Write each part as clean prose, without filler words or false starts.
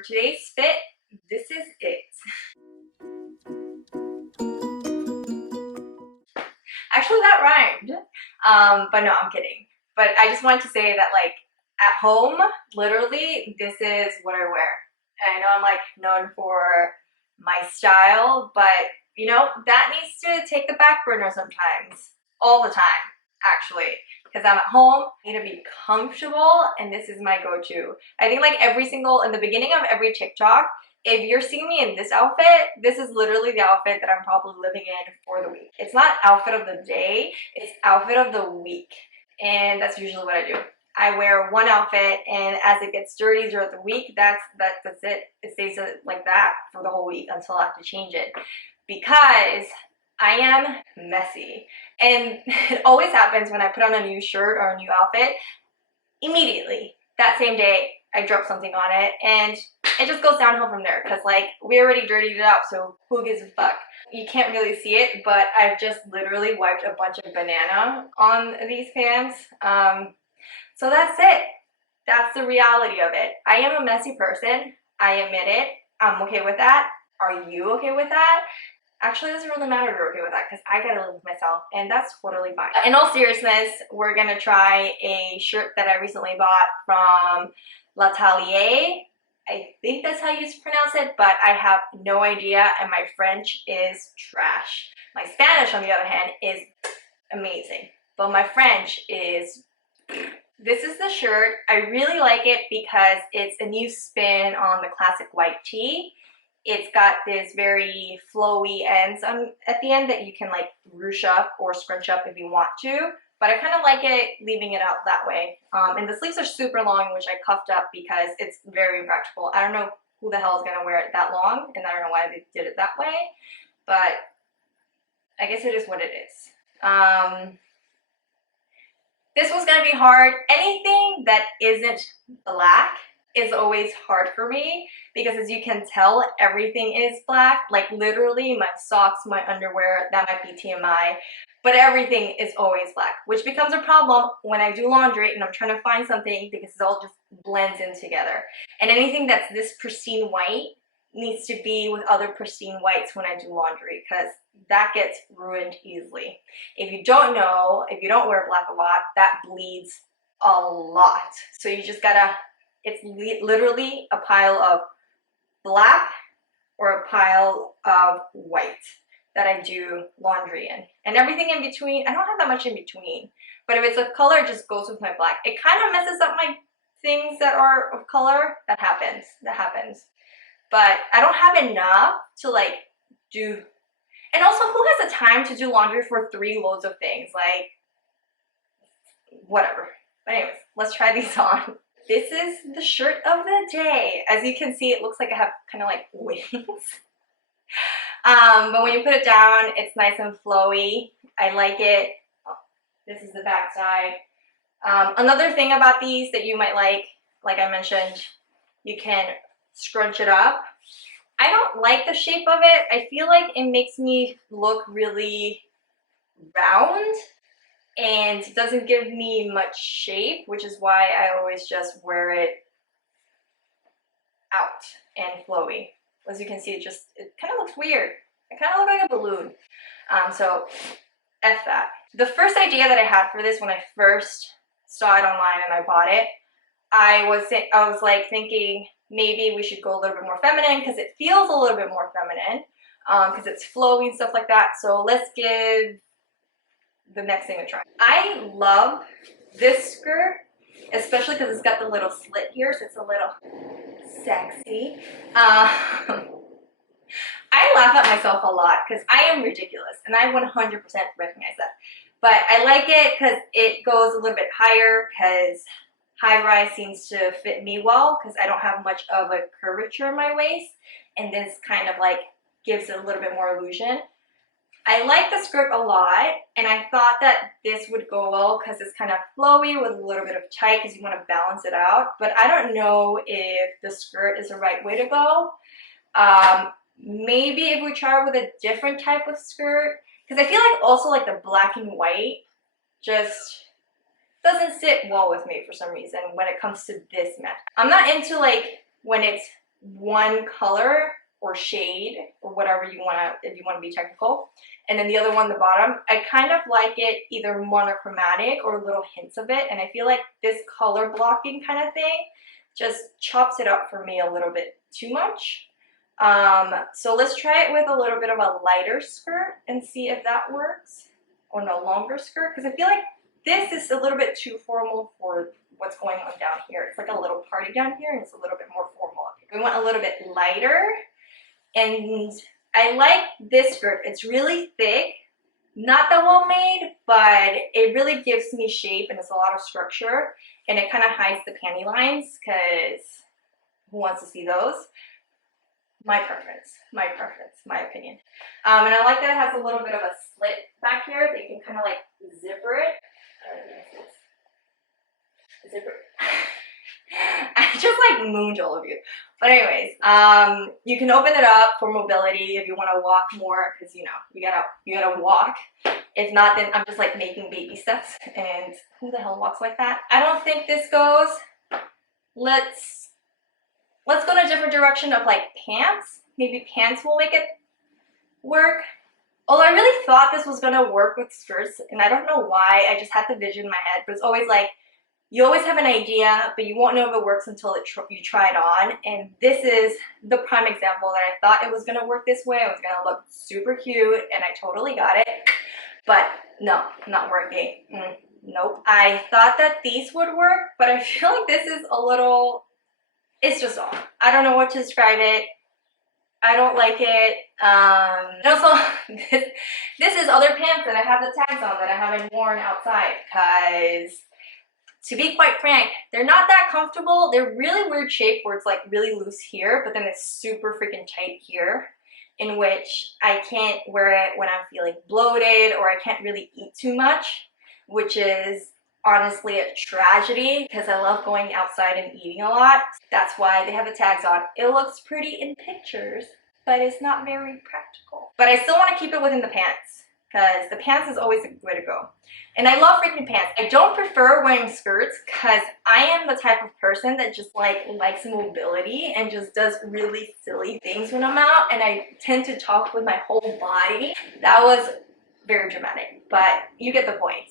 For today's fit, this is it. Actually, that rhymed. But no, I'm kidding. But I just wanted to say that, like, at home, literally, this is what I wear. And I know I'm like known for my style, but you know, that needs to take the back burner sometimes. All the time, actually. Because I'm at home, I need to be comfortable, and this is my go-to. I think like in the beginning of every TikTok, if you're seeing me in this outfit, this is literally the outfit that I'm probably living in for the week. It's not outfit of the day, it's outfit of the week. And that's usually what I do. I wear one outfit, and as it gets dirty throughout the week, that's it. It stays like that for the whole week until I have to change it. Because I am messy. And it always happens when I put on a new shirt or a new outfit, immediately, that same day, I drop something on it, and it just goes downhill from there, because like, we already dirtied it up, so who gives a fuck? You can't really see it, but I've just literally wiped a bunch of banana on these pants. So that's it. That's the reality of it. I am a messy person. I admit it. I'm okay with that. Are you okay with that? Actually, it doesn't really matter if you're okay with that, because I gotta live with myself, and that's totally fine. In all seriousness, we're gonna try a shirt that I recently bought from Lattelier. I think that's how you pronounce it, but I have no idea, and my French is trash. My Spanish, on the other hand, is amazing, but my French is... This is the shirt. I really like it because it's a new spin on the classic white tee. It's got this very flowy ends at the end that you can like ruche up or scrunch up if you want to, but I kind of like it leaving it out that way. And the sleeves are super long, which I cuffed up because it's very impractical. I don't know who the hell is gonna wear it that long, and I don't know why they did it that way, but I guess it is what it is. This was gonna be hard. Anything that isn't black is always hard for me, because as you can tell, everything is black. Like literally my socks, my underwear, that might be TMI, but everything is always black, which becomes a problem when I do laundry and I'm trying to find something, because it all just blends in together. And anything that's this pristine white needs to be with other pristine whites when I do laundry, because that gets ruined easily. If you don't know, if you don't wear black a lot, that bleeds a lot. So you just gotta, it's literally a pile of black or a pile of white that I do laundry in. And everything in between, I don't have that much in between. But if it's a color, it just goes with my black. It kind of messes up my things that are of color. That happens. But I don't have enough to like do. And also, who has the time to do laundry for 3 loads of things? Like, whatever. But anyways, let's try these on. This is the shirt of the day. As you can see, it looks like I have kind of like wings. But when you put it down, it's nice and flowy. I like it. Oh, this is the back side. Another thing about these that you might like I mentioned, you can scrunch it up. I don't like the shape of it. I feel like it makes me look really round and doesn't give me much shape, which is why I always just wear it out and flowy. As you can see, it kind of looks weird. I kind of look like a balloon. So F that. The first idea that I had for this when I first saw it online and I bought it, I was like thinking maybe we should go a little bit more feminine, because it feels a little bit more feminine, because it's flowy and stuff like that. So let's give the next thing a try. I love this skirt, especially because it's got the little slit here, so it's a little sexy. I laugh at myself a lot because I am ridiculous, and I 100% recognize that. But I like it because it goes a little bit higher, because high rise seems to fit me well because I don't have much of a curvature in my waist, and this kind of like gives it a little bit more illusion. I like the skirt a lot, and I thought that this would go well because it's kind of flowy with a little bit of tight because you want to balance it out, but I don't know if the skirt is the right way to go. Maybe if we try with a different type of skirt, because I feel like also like the black and white just doesn't sit well with me for some reason when it comes to this match. I'm not into like when it's one color or shade or whatever you want to, if you want to be technical, and then the other one the bottom. I kind of like it either monochromatic or little hints of it, and I feel like this color blocking kind of thing just chops it up for me a little bit too much. So let's try it with a little bit of a lighter skirt and see if that works, or no, longer skirt, because I feel like this is a little bit too formal for what's going on down here. It's like a little party down here, and it's a little bit more formal up here. We want a little bit lighter, and I like this skirt. It's really thick, not that well made, but it really gives me shape and it's a lot of structure, and it kind of hides the panty lines, because who wants to see those? My preference, my opinion. And I like that it has a little bit of a slit back here that you can kind of like zipper it. Zipper. I just like mooned all of you. But anyways, you can open it up for mobility if you want to walk more, because you know you gotta walk. If not, then I'm just like making baby steps, and who the hell walks like that? I don't think this goes. Let's go in a different direction of like pants. Maybe pants will make it work. Although I really thought this was gonna work with skirts, and I don't know why. I just had the vision in my head, but it's always like, you always have an idea, but you won't know if it works until you try it on. And this is the prime example that I thought it was gonna work this way. It was gonna look super cute, and I totally got it. But no, not working. Nope. I thought that these would work, but I feel like this is a little, it's just off. I don't know what to describe it. I don't like it. And also, this is other pants that I have the tags on that I haven't worn outside, because to be quite frank, they're not that comfortable. They're really weird shape where it's like really loose here, but then it's super freaking tight here, in which I can't wear it when I'm feeling bloated or I can't really eat too much, which is honestly a tragedy because I love going outside and eating a lot. That's why they have the tags on. It looks pretty in pictures, but it's not very practical. But I still want to keep it within the pants, because the pants is always a good way to go. And I love freaking pants. I don't prefer wearing skirts because I am the type of person that just likes mobility and just does really silly things when I'm out, and I tend to talk with my whole body. That was very dramatic, but you get the point.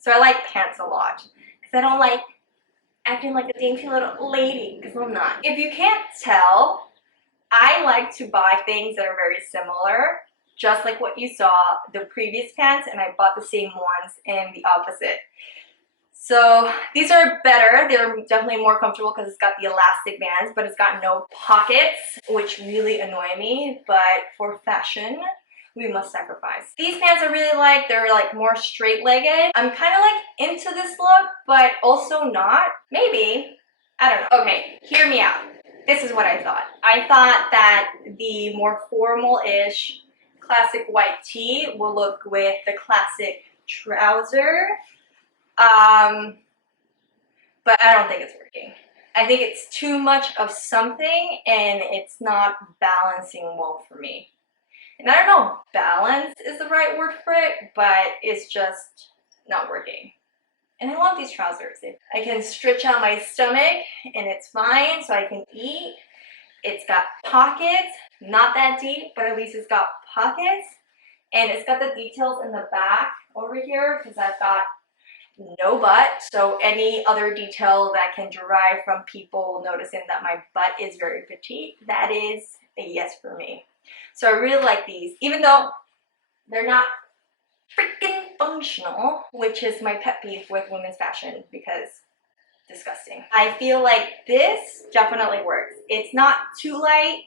So I like pants a lot because I don't like acting like a dainty little lady, because I'm not. If you can't tell, I like to buy things that are very similar, just like what you saw, the previous pants, and I bought the same ones in the opposite. So these are better. They're definitely more comfortable because it's got the elastic bands, but it's got no pockets, which really annoy me. But for fashion, we must sacrifice. These pants I really like. They're like more straight-legged. I'm kind of like into this look, but also not. Maybe. I don't know. Okay, hear me out. This is what I thought. I thought that the more formal-ish classic white tee will look with the classic trouser. But I don't think it's working. I think it's too much of something and it's not balancing well for me. And I don't know if balance is the right word for it, but it's just not working. And I love these trousers. I can stretch out my stomach and it's fine, so I can eat. It's got pockets, not that deep, but at least it's got pockets. And it's got the details in the back over here because I've got no butt. So any other detail that can derive from people noticing that my butt is very petite, that is a yes for me. So I really like these, even though they're not freaking functional, which is my pet peeve with women's fashion, because disgusting. I feel like this definitely works. It's not too light,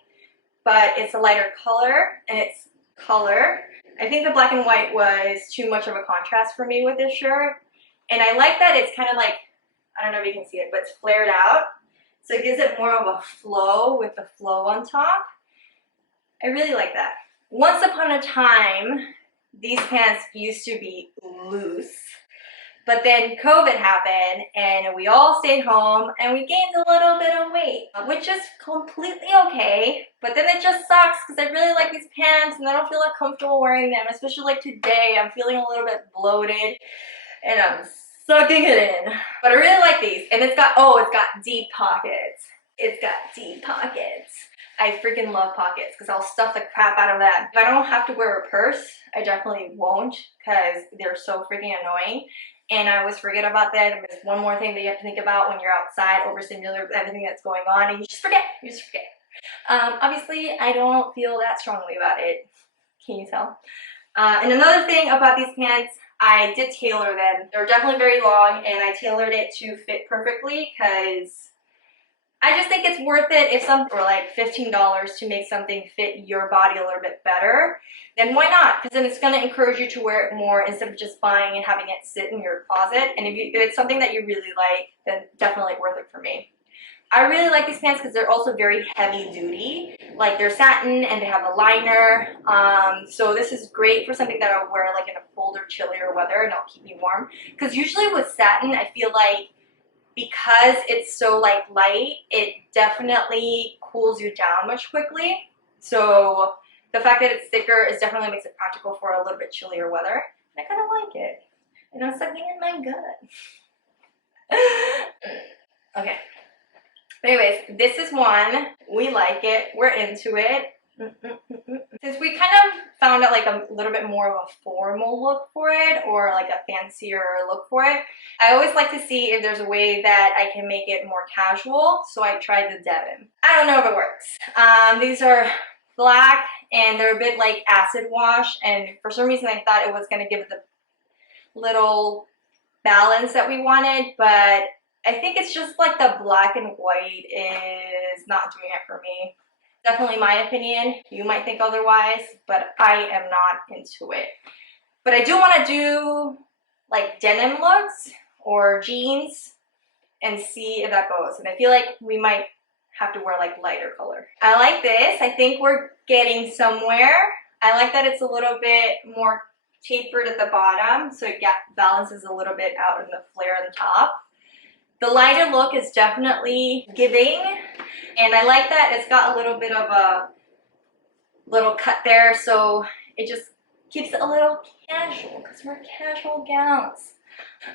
but it's a lighter color, and it's color. I think the black and white was too much of a contrast for me with this shirt. And I like that it's kind of like, I don't know if you can see it, but it's flared out. So it gives it more of a flow with the flow on top. I really like that. Once upon a time, these pants used to be loose. But then COVID happened and we all stayed home and we gained a little bit of weight, which is completely okay. But then it just sucks because I really like these pants and I don't feel that comfortable wearing them, especially like today. I'm feeling a little bit bloated and I'm sucking it in. But I really like these, and it's got deep pockets. It's got deep pockets. I freaking love pockets because I'll stuff the crap out of that. If I don't have to wear a purse, I definitely won't because they're so freaking annoying. And I always forget about that. And there's one more thing that you have to think about when you're outside, overstimulated with everything that's going on, and you just forget. You just forget. Obviously, I don't feel that strongly about it. Can you tell? And another thing about these pants, I did tailor them. They're definitely very long, and I tailored it to fit perfectly because I just think it's worth it if something for like $15 to make something fit your body a little bit better, then why not? Because then it's going to encourage you to wear it more instead of just buying and having it sit in your closet. And if it's something that you really like, then definitely worth it for me. I really like these pants because they're also very heavy duty. Like they're satin and they have a liner. So this is great for something that I'll wear like in a colder, chillier weather and it'll keep me warm. Because usually with satin, I feel like because it's so like light, it definitely cools you down much quickly. So the fact that it's thicker is definitely makes it practical for a little bit chillier weather. I kind of like it. And I'm sucking in my gut. Okay. Anyways, this is one. We like it. We're into it. Since we kind of found out like a little bit more of a formal look for it or like a fancier look for it, I always like to see if there's a way that I can make it more casual. So I tried the denim. I don't know if it works. These are black and they're a bit like acid wash, and for some reason I thought it was going to give it the little balance that we wanted, but I think it's just like the black and white is not doing it for me. Definitely my opinion. You might think otherwise, but I am not into it. But I do want to do like denim looks or jeans and see if that goes. And I feel like we might have to wear like lighter color. I like this. I think we're getting somewhere. I like that it's a little bit more tapered at the bottom, so it balances a little bit out in the flare on the top. The lighter look is definitely giving, and I like that it's got a little bit of a little cut there, so it just keeps it a little casual, because we're casual gals.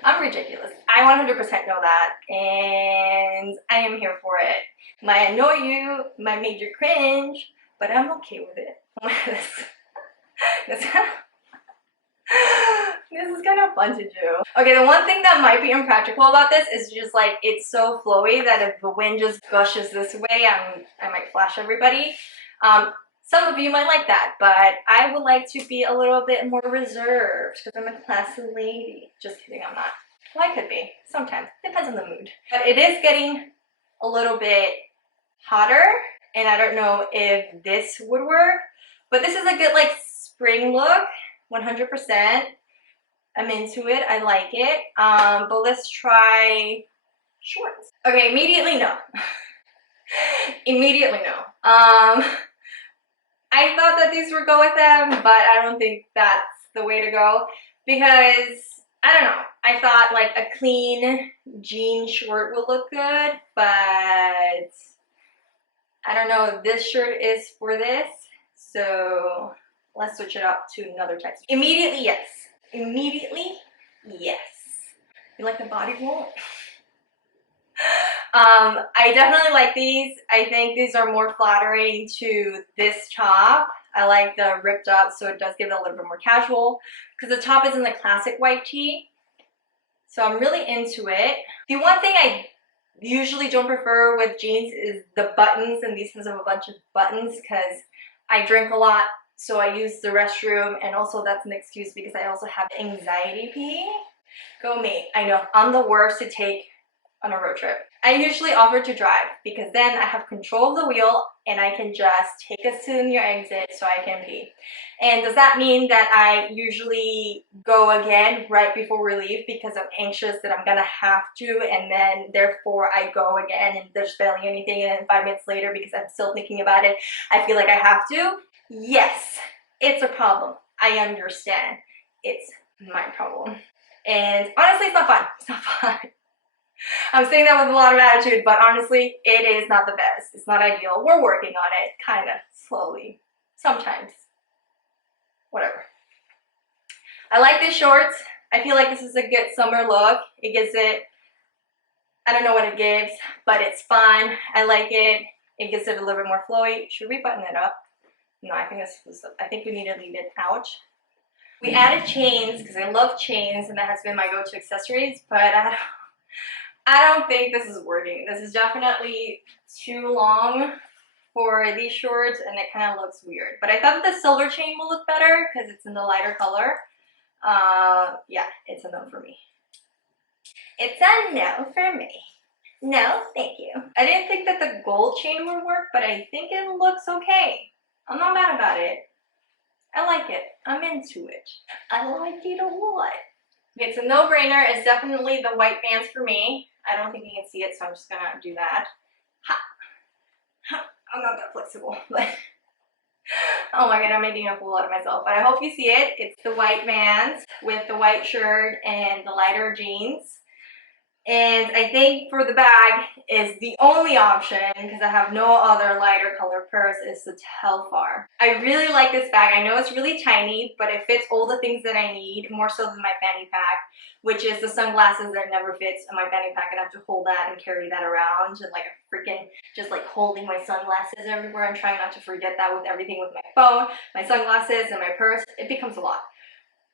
I'm ridiculous. I 100% know that, and I am here for it. Might annoy you, might make you cringe, but I'm okay with it. This is kind of fun to do. Okay, the one thing that might be impractical about this is just like it's so flowy that if the wind just gushes this way, I might flash everybody. Some of you might like that, but I would like to be a little bit more reserved because I'm a classy lady. Just kidding, I'm not. Well, I could be sometimes. Depends on the mood. But it is getting a little bit hotter, and I don't know if this would work. But this is a good like spring look. 100%. I'm into it. I like it. But let's try shorts. Okay, immediately no. Immediately no. I thought that these would go with them, but I don't think that's the way to go because I don't know. I thought like a clean jean short would look good, but I don't know if this shirt is for this. So let's switch it up to another text. Immediately, yes. Immediately, yes. You like the body roll? I definitely like these. I think these are more flattering to this top. I like the ripped up, so it does give it a little bit more casual because the top is in the classic white tee. So I'm really into it. The one thing I usually don't prefer with jeans is the buttons, and these have a bunch of buttons because I drink a lot. So I use the restroom, and also that's an excuse because I also have anxiety pee. Go me. I know, I'm the worst to take on a road trip. I usually offer to drive because then I have control of the wheel and I can just take us to your exit so I can pee. And does that mean that I usually go again right before we leave because I'm anxious that I'm gonna have to, and then therefore I go again and there's barely anything, and then 5 minutes later because I'm still thinking about it, I feel like I have to? Yes, it's a problem. I understand. It's my problem. And honestly, it's not fun. It's not fun. I'm saying that with a lot of attitude, but honestly, it is not the best. It's not ideal. We're working on it, kind of, slowly. Sometimes. Whatever. I like these shorts. I feel like this is a good summer look. It gives it I don't know what it gives, but it's fun. I like it. It gives it a little bit more flowy. Should we button it up? No, I think we need to leave it out. We added chains because I love chains and that has been my go-to accessories, but I don't think this is working. This is definitely too long for these shorts and it kind of looks weird. But I thought the silver chain will look better because it's in the lighter color. Yeah, it's a no for me. It's a no for me. No, thank you. I didn't think that the gold chain would work, but I think it looks okay. I'm not mad about it. I like it. I'm into it. I like it a lot. It's a no-brainer. It's definitely the white bands for me. I don't think you can see it, so I'm just gonna do that. Ha. Ha. I'm not that flexible, but oh my god, I'm making a fool out of myself. But I hope you see it. It's the white bands with the white shirt and the lighter jeans. And I think for the bag is the only option, because I have no other lighter color purse, is the Telfar. I really like this bag. I know it's really tiny, but it fits all the things that I need, more so than my fanny pack, which is the sunglasses that never fits in my fanny pack. And I have to hold that and carry that around and like a freaking, just like holding my sunglasses everywhere. I'm trying not to forget that with everything, with my phone, my sunglasses, and my purse. It becomes a lot.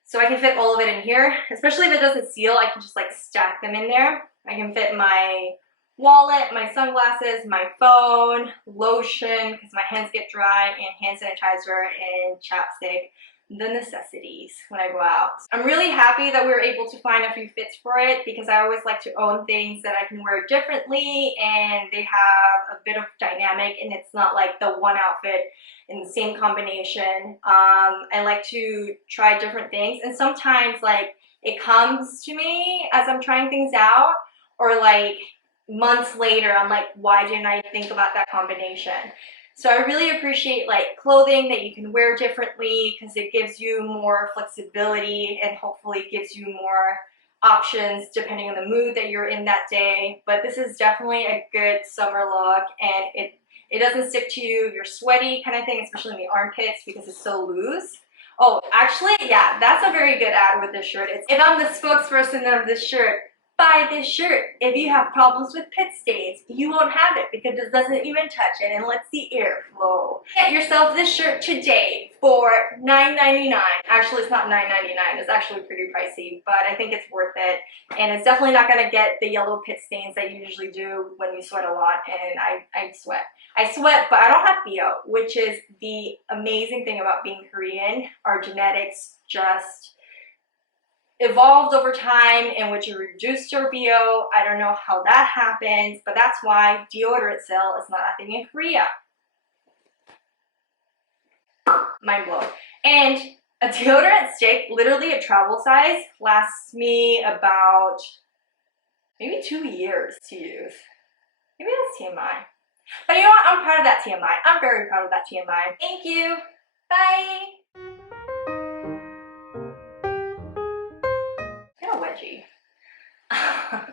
So I can fit all of it in here, especially if it doesn't seal. I can just like stack them in there. I can fit my wallet, my sunglasses, my phone, lotion, because my hands get dry, and hand sanitizer and chapstick, the necessities when I go out. I'm really happy that we were able to find a few fits for it, because I always like to own things that I can wear differently and they have a bit of dynamic and it's not like the one outfit in the same combination. I like to try different things, and sometimes like it comes to me as I'm trying things out, or like months later I'm like, why didn't I think about that combination? So I really appreciate like clothing that you can wear differently, because it gives you more flexibility and hopefully gives you more options depending on the mood that you're in that day. But this is definitely a good summer look, and it doesn't stick to you. You're sweaty kind of thing, especially in the armpits because it's so loose. Oh, actually, yeah, that's a very good ad with this shirt. If I'm the spokesperson of this shirt, buy this shirt. If you have problems with pit stains, you won't have it because it doesn't even touch it and lets the air flow. Get yourself this shirt today for $9.99. Actually, it's not $9.99. It's actually pretty pricey, but I think it's worth it. And it's definitely not going to get the yellow pit stains that you usually do when you sweat a lot, and I sweat. I sweat, but I don't have BO, which is the amazing thing about being Korean. Our genetics just evolved over time in which you reduced your BO. I don't know how that happens, but that's why deodorant sale is not a thing in Korea. Mind blown. And a deodorant stick, literally a travel size, lasts me about maybe 2 years to use. Maybe that's TMI. But you know what? I'm proud of that TMI. I'm very proud of that TMI. Thank you. Bye. Kind of wedgie. I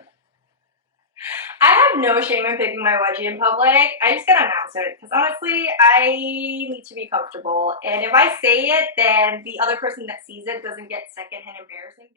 have no shame in picking my wedgie in public. I just gotta announce it because honestly, I need to be comfortable. And if I say it, then the other person that sees it doesn't get secondhand embarrassing.